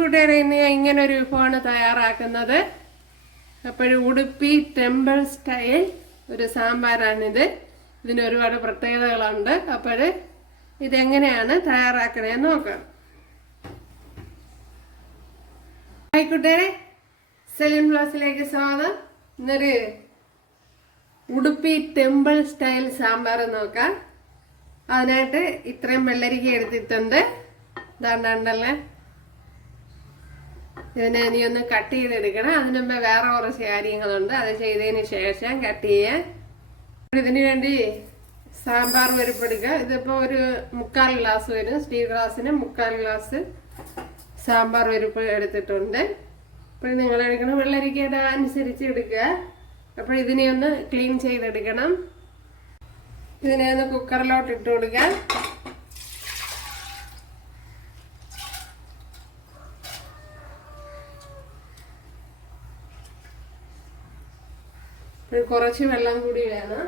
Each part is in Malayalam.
കൂട്ടുകാരെ, ഇന്ന് ഞാൻ ഇങ്ങനെ ഒരു വിഭവമാണ് തയ്യാറാക്കുന്നത്. അപ്പോൾ ഉടുപ്പി ടെമ്പിൾ സ്റ്റൈൽ ഒരു സാമ്പാറാണിത്. ഇതിന് ഒരുപാട് പ്രത്യേകതകളുണ്ട്. അപ്പോൾ ഇതെങ്ങനെയാണ് തയ്യാറാക്കണേന്ന് നോക്കാം. ഹായ് കൂട്ടുകാരെ, സെലിൻ ബ്ലോസിലേക്ക് സ്വാഗതം. ഇന്നൊരു ഉടുപ്പി ടെമ്പിൾ സ്റ്റൈൽ സാമ്പാർ നോക്കാം. അതിനായിട്ട് ഇത്രയും വെള്ളരിക്ക എടുത്തിട്ടുണ്ട്. ഇതാണ്ടല്ലേ, ഇതിനെ ഇനി ഒന്ന് കട്ട് ചെയ്തെടുക്കണം. അതിന് മുമ്പ് വേറെ കുറച്ച് കാര്യങ്ങളുണ്ട്, അത് ചെയ്തതിന് ശേഷം കട്ട് ചെയ്യാൻ. ഇതിന് വേണ്ടി സാമ്പാർ പരിപ്പെടുക്കുക. ഇതിപ്പോൾ ഒരു 3/4 ഗ്ലാസ് വരും. സ്റ്റീൽ ഗ്ലാസ്സിന് 3/4 ഗ്ലാസ് സാമ്പാർ പരിപ്പ് എടുത്തിട്ടുണ്ട്. അപ്പോൾ നിങ്ങൾ എടുക്കണം വെള്ളരിക്കയുടെ അനുസരിച്ച് എടുക്കുക. അപ്പോൾ ഇതിനെ ഒന്ന് ക്ലീൻ ചെയ്തെടുക്കണം. ഇതിനെ ഒന്ന് കുക്കറിലോട്ട് ഇട്ട് കൊടുക്കുക. കുറച്ച് വെള്ളം കൂടി വേണം.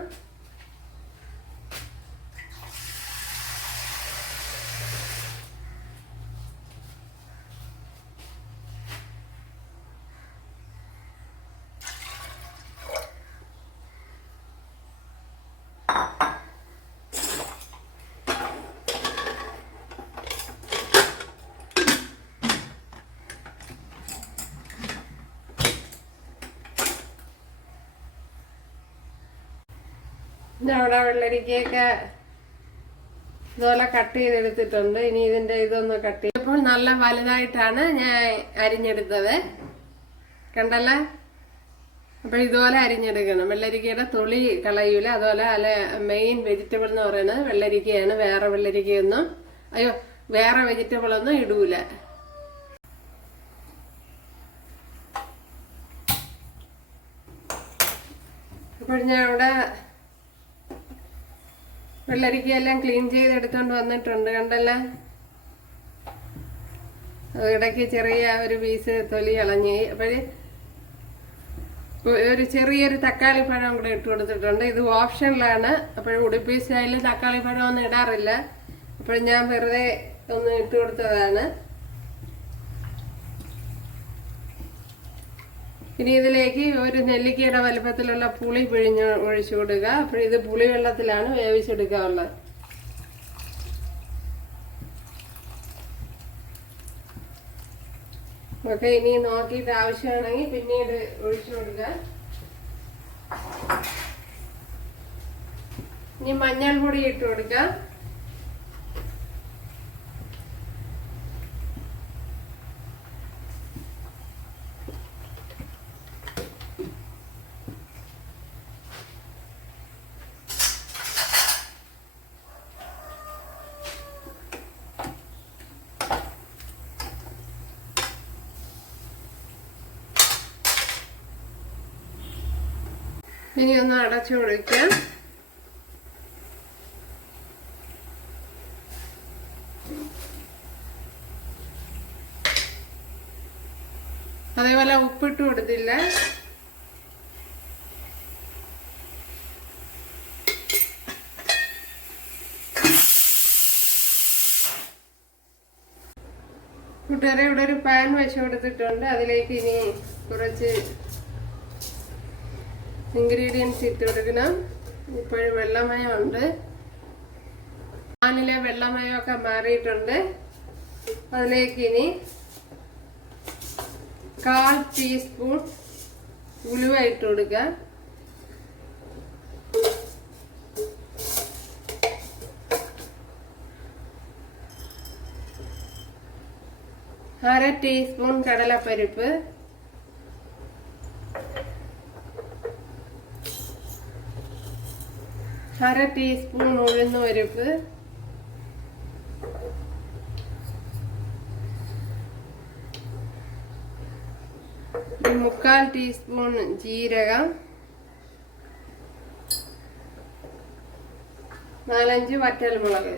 അവിടെ വെള്ളരിക്കയൊക്കെ ഇതുപോലെ കട്ട് ചെയ്തെടുത്തിട്ടുണ്ട്. ഇനി ഇതിന്റെ ഇതൊന്ന് കട്ട് ചെയ്തപ്പോൾ നല്ല വലുതായിട്ടാണ് ഞാൻ അരിഞ്ഞെടുത്തത്, കണ്ടല്ലേ. അപ്പോൾ ഇതുപോലെ അരിഞ്ഞെടുക്കണം. വെള്ളരിക്കയുടെ തൊളി കളയൂല. അതുപോലെ മെയിൻ വെജിറ്റബിൾ എന്ന് പറയുന്നത് വെള്ളരിക്കയാണ്. വേറെ വെള്ളരിക്കയൊന്നും വേറെ വെജിറ്റബിൾ ഒന്നും ഇടൂല. അപ്പോൾ ഞാൻ ഇവിടെ വെള്ളരിക്കയെല്ലാം ക്ലീൻ ചെയ്തെടുത്തോണ്ട് വന്നിട്ടുണ്ട്, കണ്ടല്ലേ. ഇടയ്ക്ക് ചെറിയ ഒരു പീസ് തൊലി കളഞ്ഞ്. അപ്പോൾ ഒരു ചെറിയൊരു തക്കാളി പഴം കൂടെ ഇട്ട് കൊടുത്തിട്ടുണ്ട്. ഇത് ഓപ്ഷനിലാണ്. അപ്പോൾ ഉടുപ്പി സ്റ്റൈലിൽ തക്കാളി പഴം ഒന്നും ഇടാറില്ല. അപ്പോൾ ഞാൻ വെറുതെ ഒന്ന് ഇട്ട് കൊടുത്തതാണ്. ഇനി ഇതിലേക്ക് ഒരു നെല്ലിക്കയുടെ വലുപ്പത്തിലുള്ള പുളി പിഴിഞ്ഞ് ഒഴിച്ചു കൊടുക്കുക. അപ്പോൾ ഇത് പുളി വെള്ളത്തിലാണ് വേവിച്ചെടുക്കാറുള്ളത്. ഓക്കെ, ഇനി നോക്കിയിട്ട് ആവശ്യമാണെങ്കിൽ പിന്നീട് ഒഴിച്ചു കൊടുക്കുക. ഇനി മഞ്ഞൾപ്പൊടി ഇട്ട് കൊടുക്കുക. ഇനി ഒന്ന് അടച്ചു കൊടുക്കാം. അതേപോലെ ഉപ്പിട്ട് കൊടുത്തില്ല. കൂട്ടുകാരെ, ഇവിടെ ഒരു പാൻ വെച്ച് കൊടുത്തിട്ടുണ്ട്. അതിലേക്ക് ഇനി കുറച്ച് ഇൻഗ്രീഡിയൻസ് ഇട്ട് കൊടുക്കണം. ഇപ്പോഴും വെള്ളമയമുണ്ട്. പാനിലെ വെള്ളമയമൊക്കെ മാറിയിട്ടുണ്ട്. അതിലേക്ക് ഇനി 1/4 ടീസ്പൂൺ ഉലുവ ഇട്ട് കൊടുക്കുക. 1/2 ടീസ്പൂൺ കടലപ്പരിപ്പ്, 1/2 ടീസ്പൂൺ ഉഴുന്നുപരിപ്പ്, 1/4 ടീസ്പൂൺ ജീരകം, 4-5 വറ്റൽമുളക്.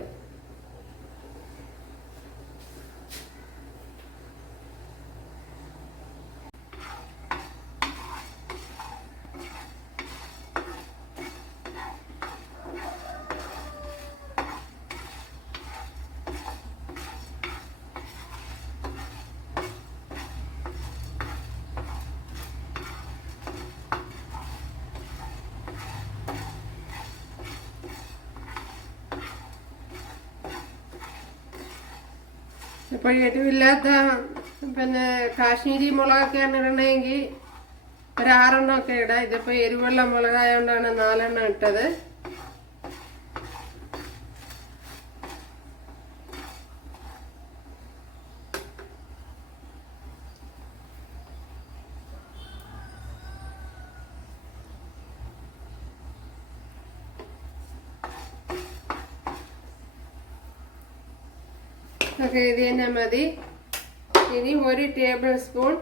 ഇപ്പോൾ എരിവില്ലാത്ത പിന്നെ കാശ്മീരി മുളകൊക്കെയാണ് ഇടണമെങ്കിൽ ഒരു 6 എണ്ണമൊക്കെ ഇടാം. ഇതിപ്പോൾ എരിവുള്ള മുളകായതുകൊണ്ടാണ് 4 എണ്ണം ഇട്ടത്. ഓക്കെ, ഇത് തന്നെ മതി. ഇനി 1 ടേബിൾ സ്പൂൺ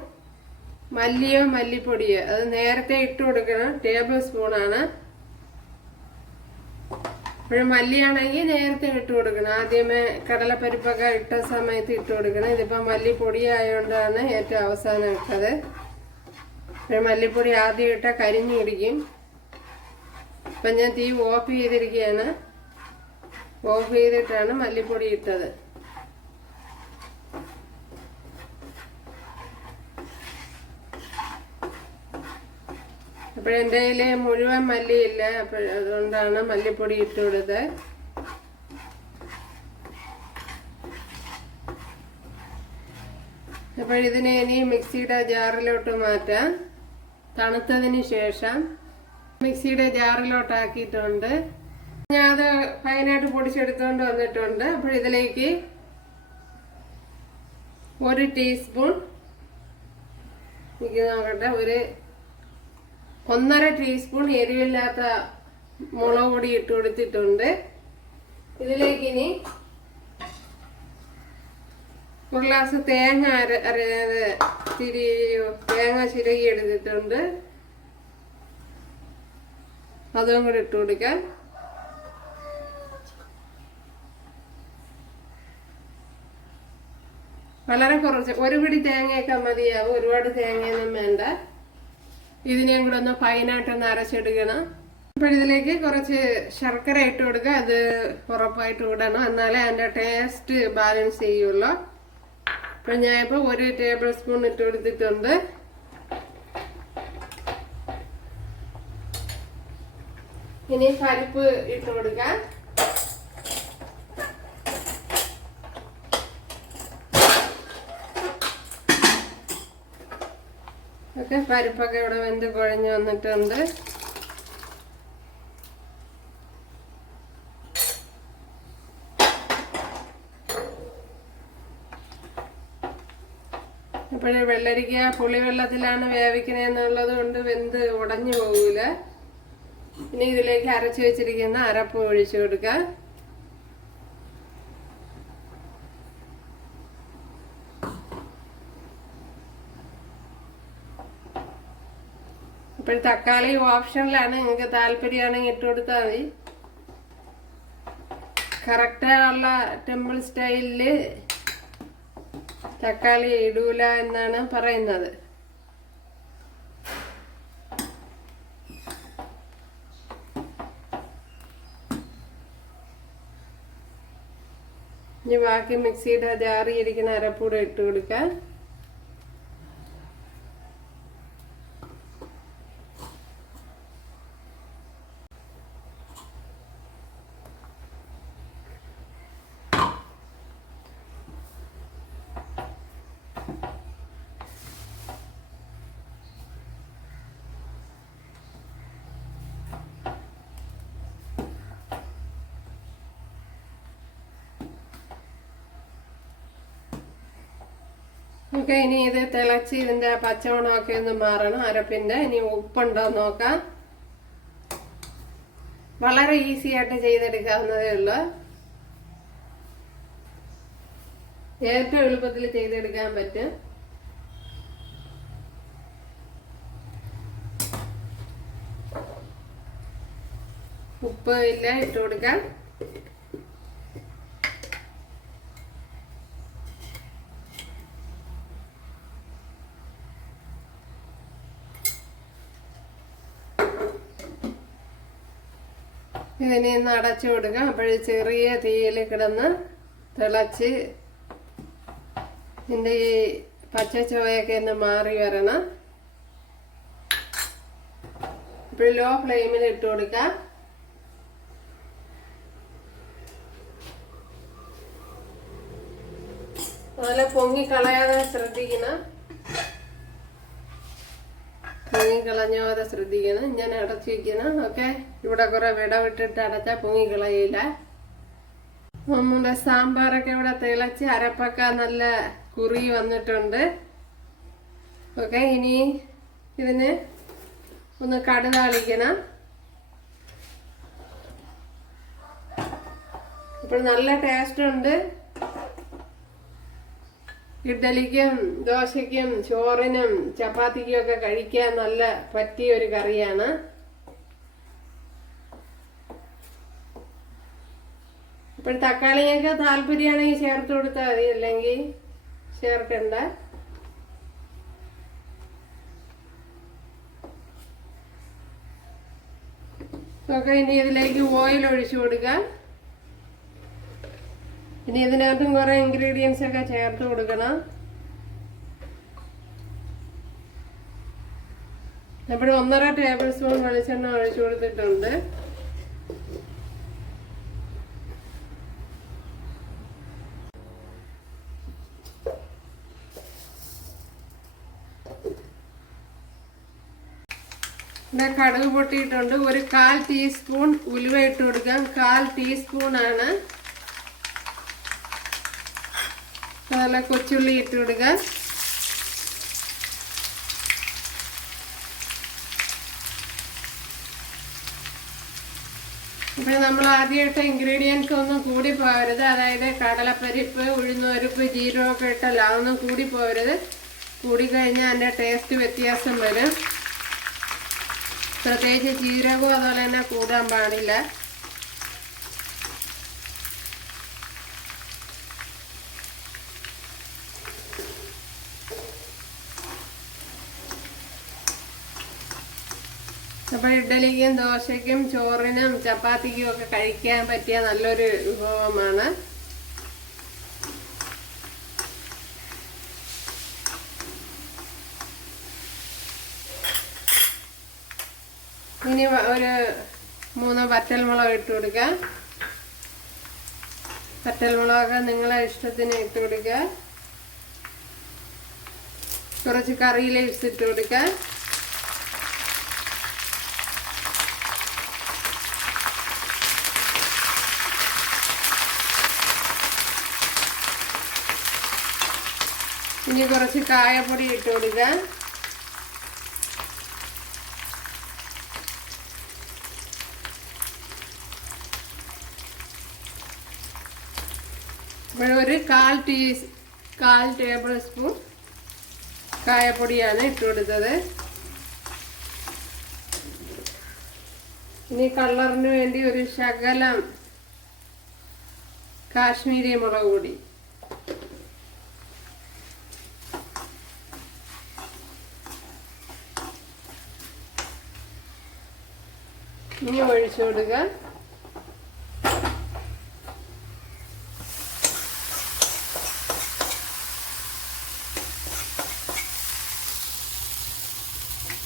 മല്ലിയോ മല്ലിപ്പൊടിയോ, അത് നേരത്തെ ഇട്ട് കൊടുക്കണം. ടേബിൾ സ്പൂണാണ്. ഇപ്പോഴും മല്ലിയാണെങ്കിൽ നേരത്തെ ഇട്ട് കൊടുക്കണം. ആദ്യമേ കടലപ്പരിപ്പൊക്കെ ഇട്ട സമയത്ത് ഇട്ട് കൊടുക്കണം. ഇതിപ്പോൾ മല്ലിപ്പൊടി ആയതുകൊണ്ടാണ് ഏറ്റവും അവസാനം ഇട്ടത്. മല്ലിപ്പൊടി ആദ്യം ഇട്ടാൽ കരിഞ്ഞു പിടിക്കും. ഇപ്പം ഞാൻ തീ ഓഫ് ചെയ്തിരിക്കുകയാണ്. ഓഫ് ചെയ്തിട്ടാണ് മല്ലിപ്പൊടി ഇട്ടത്. അപ്പോഴെൻ്റെ കയ്യിൽ മുഴുവൻ മല്ലിയില്ല, അതുകൊണ്ടാണ് മല്ലിപ്പൊടി ഇട്ട് കൊടുത്തത്. അപ്പോഴിതിനെ ഇനി മിക്സിയുടെ ജാറിലോട്ട് മാറ്റാം. തണുത്തതിന് ശേഷം മിക്സിയുടെ ജാറിലോട്ടാക്കിയിട്ടുണ്ട്. ഞാൻ അത് ഫൈനായിട്ട് പൊടിച്ചെടുത്തുകൊണ്ട് വന്നിട്ടുണ്ട്. അപ്പോഴിതിലേക്ക് 1 ടീസ്പൂൺ, എനിക്ക് നോക്കട്ടെ, 1.5 ടീസ്പൂൺ എരിവില്ലാത്ത മുളക് പൊടി ഇട്ട് കൊടുത്തിട്ടുണ്ട്. ഇതിലേക്ക് ഇനി 1 ഗ്ലാസ് തേങ്ങ തേങ്ങ ചിരകി എടുത്തിട്ടുണ്ട്. അതും കൂടി ഇട്ട് കൊടുക്കാം. വളരെ കുറച്ച്, 1 പിടി തേങ്ങയൊക്കെ മതിയാവും. ഒരുപാട് തേങ്ങയൊന്നും വേണ്ട. ഇതിനെയും കൂടെ ഒന്ന് ഫൈനായിട്ടൊന്ന് അരച്ചെടുക്കണം. അപ്പോൾ ഇതിലേക്ക് കുറച്ച് ശർക്കര ഇട്ട് കൊടുക്കുക. അത് ഉറപ്പായിട്ട് ഇടണം, എന്നാലേ അതിൻ്റെ ടേസ്റ്റ് ബാലൻസ് ചെയ്യുള്ളൂ. അപ്പോൾ ഞാനിപ്പോൾ 1 ടേബിൾ സ്പൂൺ ഇട്ട് കൊടുത്തിട്ടുണ്ട്. ഇനി പരിപ്പ് ഇട്ട് കൊടുക്കാം. ഒക്കെ പരിപ്പൊക്കെ ഇവിടെ വെന്ത് കുഴഞ്ഞ് വന്നിട്ടുണ്ട്. അപ്പോഴേ വെള്ളരിക്ക പുളിവെള്ളത്തിലാണ് വേവിക്കണേന്നുള്ളത് കൊണ്ട് വെന്ത് ഉടഞ്ഞു പോകൂല. ഇനി ഇതിലേക്ക് അരച്ചു വെച്ചിരിക്കുന്ന അരപ്പ് ഒഴിച്ചു കൊടുക്കുക. ഇപ്പോൾ തക്കാളി ഓപ്ഷനിലാണ്, നിങ്ങൾക്ക് താല്പര്യമാണെങ്കിൽ ഇട്ട് കൊടുത്താൽ മതി. കറക്റ്റായുള്ള ടെമ്പിൾ സ്റ്റൈലില് തക്കാളി ഇടൂല എന്നാണ് പറയുന്നത്. ഇനി ബാക്കി മിക്സിയുടെ ജാറിയിരിക്കുന്ന അരപ്പൂടെ ഇട്ട് കൊടുക്കാം. ഓക്കെ, ഇനി ഇത് തിളച്ച് ഇതിൻ്റെ പച്ചമണമൊക്കെ ഒന്ന് മാറണം അരപ്പിൻ്റെ. ഇനി ഉപ്പുണ്ടോ നോക്കാം. വളരെ ഈസി ആയിട്ട് ചെയ്തെടുക്കാവുന്നതേ ഉള്ളൂ. ഏറ്റവും എളുപ്പത്തിൽ ചെയ്തെടുക്കാൻ പറ്റും. ഉപ്പ് ഇല്ല, ഇട്ട് കൊടുക്കാം. ഇതിനെ ഒന്ന് അടച്ചു കൊടുക്കാം. അപ്പോഴേ ചെറിയ തീയിൽ കിടന്ന് തിളച്ച് ഇതിൻ്റെ ഈ പച്ച ചുവയൊക്കെ ഒന്ന് മാറി വരണം. ഇപ്പോൾ ലോ ഫ്ലെയിമിൽ ഇട്ട് കൊടുക്കാം. അതുപോലെ പൊങ്ങി കളയാതെ ശ്രദ്ധിക്കണം. പൊങ്ങി കളഞ്ഞാതെ ശ്രദ്ധിക്കണം. ഇങ്ങനെ അടച്ചു വയ്ക്കണം. ഓക്കെ, ഇവിടെ കുറെ വിടവിട്ടിട്ട് അടച്ചാൽ പൊങ്ങി കളയില്ല. നമ്മുടെ സാമ്പാറൊക്കെ ഇവിടെ തിളച്ച് അരപ്പൊക്കെ നല്ല കുറി വന്നിട്ടുണ്ട്. ഓക്കെ, ഇനി ഇതിന് ഒന്ന് കടുക് താളിക്കണം. ഇപ്പോൾ നല്ല ടേസ്റ്റ് ഉണ്ട്. ഇഡ്ഡലിക്കും ദോശയ്ക്കും ചോറിനും ചപ്പാത്തിക്കും ഒക്കെ കഴിക്കാൻ നല്ല പറ്റിയ ഒരു കറിയാണ്. ഇപ്പോൾ തക്കാളിയൊക്കെ താല്പര്യമാണെങ്കിൽ ചേർത്ത് കൊടുത്താൽ മതി, അല്ലെങ്കിൽ ചേർക്കണ്ട. ഒക്കെ ഇനി ഇതിലേക്ക് ഓയിൽ ഒഴിച്ചു കൊടുക്കാം. ഇനി ഇതിനകത്തും കുറെ ഇൻഗ്രീഡിയൻസ് ഒക്കെ ചേർത്ത് കൊടുക്കണം. അപ്പോൾ 1.5 ടേബിൾ സ്പൂൺ വെളിച്ചെണ്ണ ഒഴിച്ചു കൊടുത്തിട്ടുണ്ട്. ഇവിടെ കടുക് പൊട്ടിയിട്ടുണ്ട്. ഒരു 1/4 ടീസ്പൂൺ ഉലുവ ഇട്ട് കൊടുക്കാം. 1/4 ടീസ്പൂണാണ്. അതുപോലെ കൊച്ചുള്ളി ഇട്ട് കൊടുക്കാം. അപ്പോൾ നമ്മൾ ആദ്യമായിട്ട് ഇൻഗ്രീഡിയൻസ് ഒന്നും കൂടി പോകരുത്. അതായത് കടലപ്പരിപ്പ്, ഉഴുന്നുപരിപ്പ്, ജീരകമൊക്കെ ഇട്ടല്ല, അതൊന്നും കൂടി പോകരുത്. കൂടിക്കഴിഞ്ഞാൽ അതിൻ്റെ ടേസ്റ്റ് വ്യത്യാസം വരും. പ്രത്യേകിച്ച് ജീരകവും അതുപോലെ തന്നെ കൂടാൻ പാടില്ല. അപ്പോൾ ഇഡ്ഡലിക്കും ദോശയ്ക്കും ചോറിനും ചപ്പാത്തിക്കും ഒക്കെ കഴിക്കാൻ പറ്റിയ നല്ലൊരു വിഭവമാണ്. ഇനി ഒരു 3 വറ്റൽമുളക് ഇട്ട് കൊടുക്കാം. വറ്റൽമുളക് നിങ്ങളെ ഇഷ്ടത്തിന് ഇട്ട് കൊടുക്കുക. കുറച്ച് കറി ലീവ്സ് ഇട്ട് കൊടുക്കാം. ഇനി കുറച്ച് കായപ്പൊടി ഇട്ട് കൊടുക്കാം. ഒരു 1/4 ടേബിൾ സ്പൂൺ കായപ്പൊടിയാണ് ഇട്ട് കൊടുത്തത്. ഇനി കളറിന് വേണ്ടി ഒരു ശകലം കാശ്മീരി മുളക് പൊടി. ഇനി ഒഴിച്ചു കൊടുക്കുക.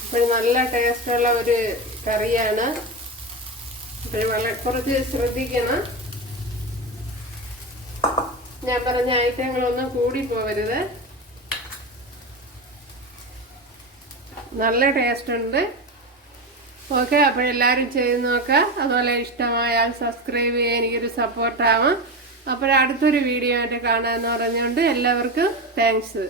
അപ്പോൾ നല്ല ടേസ്റ്റുള്ള ഒരു കറിയാണ്. കുറച്ച് ശ്രദ്ധിക്കണം. ഞാൻ പറഞ്ഞ ഐറ്റങ്ങളൊന്നും കൂടി പോകരുത്. നല്ല ടേസ്റ്റ് ഉണ്ട്. ഓക്കെ, അപ്പോൾ എല്ലാവരും ചെയ്ത് നോക്കുക. അതുപോലെ ഇഷ്ടമായാൽ സബ്സ്ക്രൈബ് ചെയ്യാൻ എനിക്കൊരു സപ്പോർട്ടാവാം. അപ്പോൾ അടുത്തൊരു വീഡിയോ ആയിട്ട് കാണാമെന്ന് പറഞ്ഞുകൊണ്ട് എല്ലാവർക്കും താങ്ക്സ്.